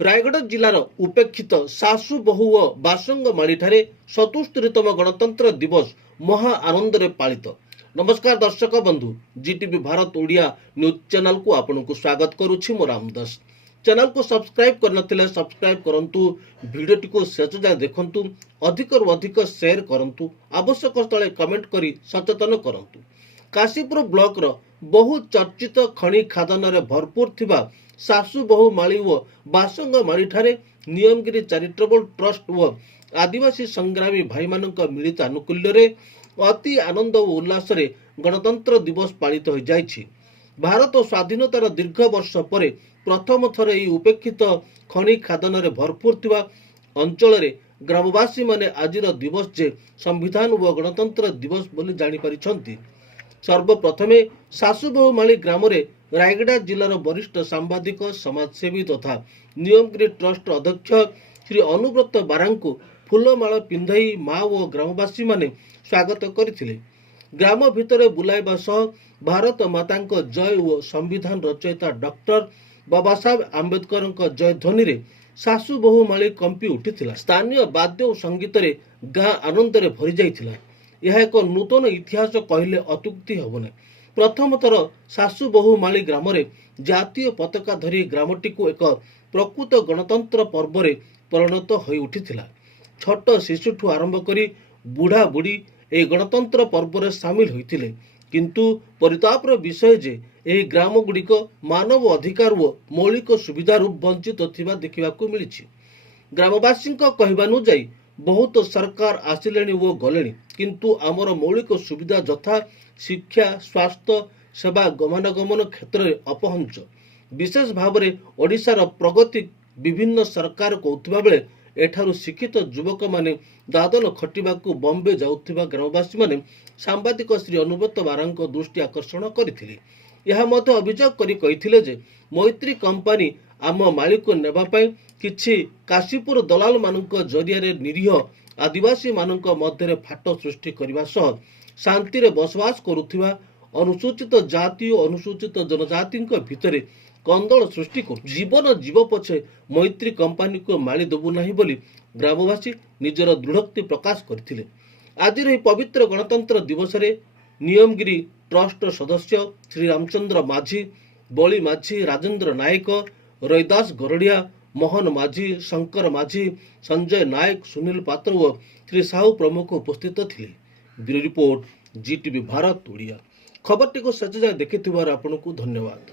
रायगढ़ जिलार उपेक्षित सासु बहु व बासंगमाणी ठारे 77तम गणतंत्र दिवस महा आनंद रे पालित। नमस्कार दर्शक बंधु, जीटीवी भारत ओडिया न्यूज चैनल को आपनको स्वागत करुछि। मो रामदास चैनल को सब्सक्राइब करनथिले सब्सक्राइब करंतु, वीडियोटी को शेष जाय देखंतु, अधिक रु अधिक शेयर करंतु, आवश्यक स्थले कमेंट करी सचेतन करंतु। काशीपुर ब्लॉक रो बहु चर्चित खनि खादान रे भरपूर थिबा सासु बहु माली व बासंगमाणी ठारे नियमगिरी चैरिटेबल ट्रस्ट व आदिवासी संग्रामी भाई मानक मिलित आनुकूल्य रे अति आनंद और उल्लास रे गणतंत्र दिवस पालित हो जाइछि। भारत स्वाधीनतार दीर्घ वर्ष पर प्रथम थर यह उपेक्षित खनि खादान रे भरपूर थिबा अंचल रे ग्रामवासी माने आजिर दिवस जे संविधान व गणतंत्र दिवस बोली जानि परिछंती। सर्वप्रथमे सासुबहुमाली ग्राम रे रायगढ़ जिलार वरिष्ठ सांबादिक समाजसेवी तथा नियमगिरी ट्रस्ट अध्यक्ष श्री अनुव्रत बारांकु फूलमाଳ पिंधाई माँ और ग्रामवासी माने स्वागत करथिले। ग्राम भितर बुलाइबा सह भारत मातांक जय और संविधान रचयिता डॉक्टर बाबा साहेब आंबेडकर जय ध्वनि रे सासु बहुमाली कंपी उठिथिला। स्थानीय वाद्य और संगीत रे गाँ आनंद रे भरी जाइथिला। यह एक नूतन इतिहास कहले अत्युक्ति हेबने। प्रथम थर सासु बहुमाली ग्राम रे जातीय पताका धरी ग्रामटी को एक प्रकृत गणतंत्र पर्व रे परिणत होई उठिथिला। छोट शिशुठू आरंभ करी बुढ़ा बुढ़ी ए गणतंत्र पर्व रे शामिल होइथिले। किंतु परितापर विषय जे एही ग्राम गुड़िक मानव अधिकार व मौलिक सुविधा वंचित थिबा देखिबाकू मिलिछि। ग्रामवासी कहबानुଯାयी बहुत सरकार आसिलेनी वो गलेनी, किंतु आमर मौलिक सुविधा यथा शिक्षा, स्वास्थ्य सेवा, गमनागमन क्षेत्र में अपहंच। विशेष भाव में ओडिशार प्रगति विभिन्न सरकार कहउथिबा बेले एठारु शिक्षित युवक माने दादन खटिबाकू बॉम्बे जाउथिबा ग्रामवासी माने सांबादिक श्री अनुव्रत बारांक दृष्टि आकर्षण करथिले। यह मध्य अभियोग करी कहिथिले जे मैत्री कंपनी आम माली को नेबा पई किछि काशीपुर दलाल मानक जरिया रे निरीह आदिवासी मानक मध्य फाट सृष्टि करने सह शांति रे बसवास करुथिबा अनुसूचित जाति और अनुसूचित जनजाति भितर कंदल सृष्टि कर जीवन जीव पछे मैत्री कंपनी को माली देबु नाही बोली ग्रामवासी निजर दृढ़ोक्ति प्रकाश करथिले। आज पवित्र गणतंत्र दिवस रे नियमगिरी ट्रस्ट सदस्य श्री रामचंद्र माझी, बली माझी, राजेंद्र नायक, रैदास गरड़िया, मोहन माझी, शंकर माझी, संजय नायक, सुनील पात्र और श्री साहू प्रमुख उपस्थित थिले। Bureau report, Zee TV Bharat Odia. खबर टी को सच जाए देखि आपको धन्यवाद।